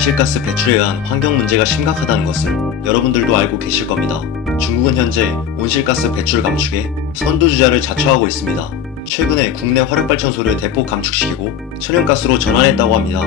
온실가스 배출에 의한 환경 문제가 심각하다는 것을 여러분들도 알고 계실 겁니다. 중국은 현재 온실가스 배출 감축에 선두주자를 자처하고 있습니다. 최근에 국내 화력발전소를 대폭 감축시키고 천연가스로 전환했다고 합니다.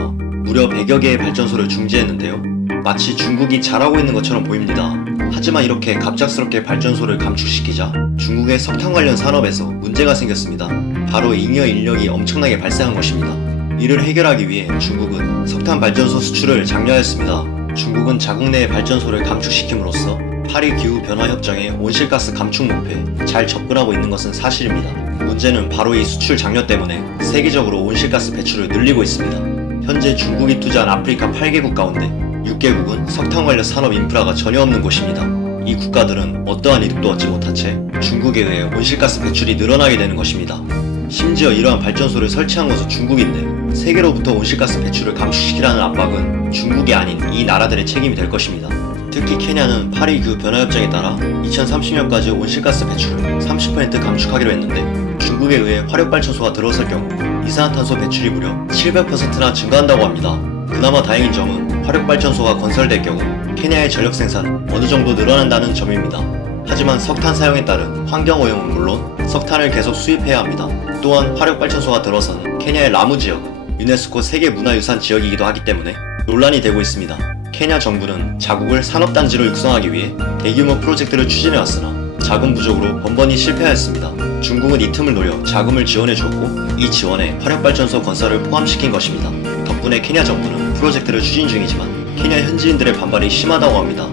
무려 100여 개의 발전소를 중지했는데요. 마치 중국이 잘하고 있는 것처럼 보입니다. 하지만 이렇게 갑작스럽게 발전소를 감축시키자 중국의 석탄 관련 산업에서 문제가 생겼습니다. 바로 잉여 인력이 엄청나게 발생한 것입니다. 이를 해결하기 위해 중국은 석탄 발전소 수출을 장려하였습니다. 중국은 자국 내의 발전소를 감축시킴으로써 파리 기후변화협정의 온실가스 감축 목표에 잘 접근하고 있는 것은 사실입니다. 문제는 바로 이 수출 장려 때문에 세계적으로 온실가스 배출을 늘리고 있습니다. 현재 중국이 투자한 아프리카 8개국 가운데 6개국은 석탄 관련 산업 인프라가 전혀 없는 곳입니다. 이 국가들은 어떠한 이득도 얻지 못한 채 중국에 의해 온실가스 배출이 늘어나게 되는 것입니다. 심지어 이러한 발전소를 설치한 것은 중국인데 세계로부터 온실가스 배출을 감축시키라는 압박은 중국이 아닌 이 나라들의 책임이 될 것입니다. 특히 케냐는 파리 기후변화협정에 따라 2030년까지 온실가스 배출을 30% 감축하기로 했는데 중국에 의해 화력발전소가 들어설 경우 이산화탄소 배출이 무려 700%나 증가한다고 합니다. 그나마 다행인 점은 화력발전소가 건설될 경우 케냐의 전력 생산은 어느 정도 늘어난다는 점입니다. 하지만 석탄 사용에 따른 환경오염은 물론 석탄을 계속 수입해야 합니다. 또한 화력발전소가 들어서는 케냐의 라무 지역은 유네스코 세계문화유산 지역이기도 하기 때문에 논란이 되고 있습니다. 케냐 정부는 자국을 산업단지로 육성하기 위해 대규모 프로젝트를 추진해왔으나 자금 부족으로 번번이 실패하였습니다. 중국은 이 틈을 노려 자금을 지원해 주었고 이 지원에 화력발전소 건설을 포함시킨 것입니다. 덕분에 케냐 정부는 프로젝트를 추진 중이지만 케냐 현지인들의 반발이 심하다고 합니다.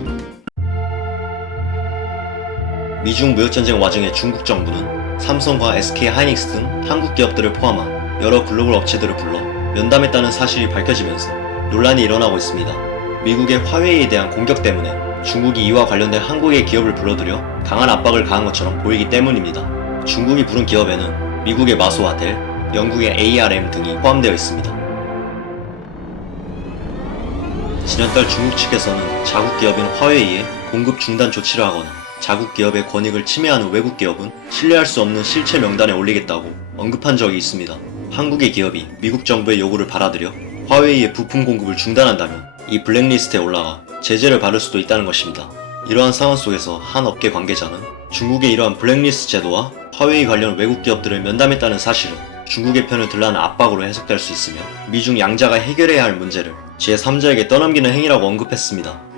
미중 무역전쟁 와중에 중국 정부는 삼성과 SK 하이닉스 등 한국 기업들을 포함한 여러 글로벌 업체들을 불러 면담했다는 사실이 밝혀지면서 논란이 일어나고 있습니다. 미국의 화웨이에 대한 공격 때문에 중국이 이와 관련된 한국의 기업을 불러들여 강한 압박을 가한 것처럼 보이기 때문입니다. 중국이 부른 기업에는 미국의 마소와 델, 영국의 ARM 등이 포함되어 있습니다. 지난달 중국 측에서는 자국 기업인 화웨이에 공급 중단 조치를 하거나 자국 기업의 권익을 침해하는 외국 기업은 신뢰할 수 없는 실체 명단에 올리겠다고 언급한 적이 있습니다. 한국의 기업이 미국 정부의 요구를 받아들여 화웨이의 부품 공급을 중단한다면 이 블랙리스트에 올라가 제재를 받을 수도 있다는 것입니다. 이러한 상황 속에서 한 업계 관계자는 중국의 이러한 블랙리스트 제도와 화웨이 관련 외국 기업들을 면담했다는 사실은 중국의 편을 들라는 압박으로 해석될 수 있으며 미중 양자가 해결해야 할 문제를 제3자에게 떠넘기는 행위라고 언급했습니다.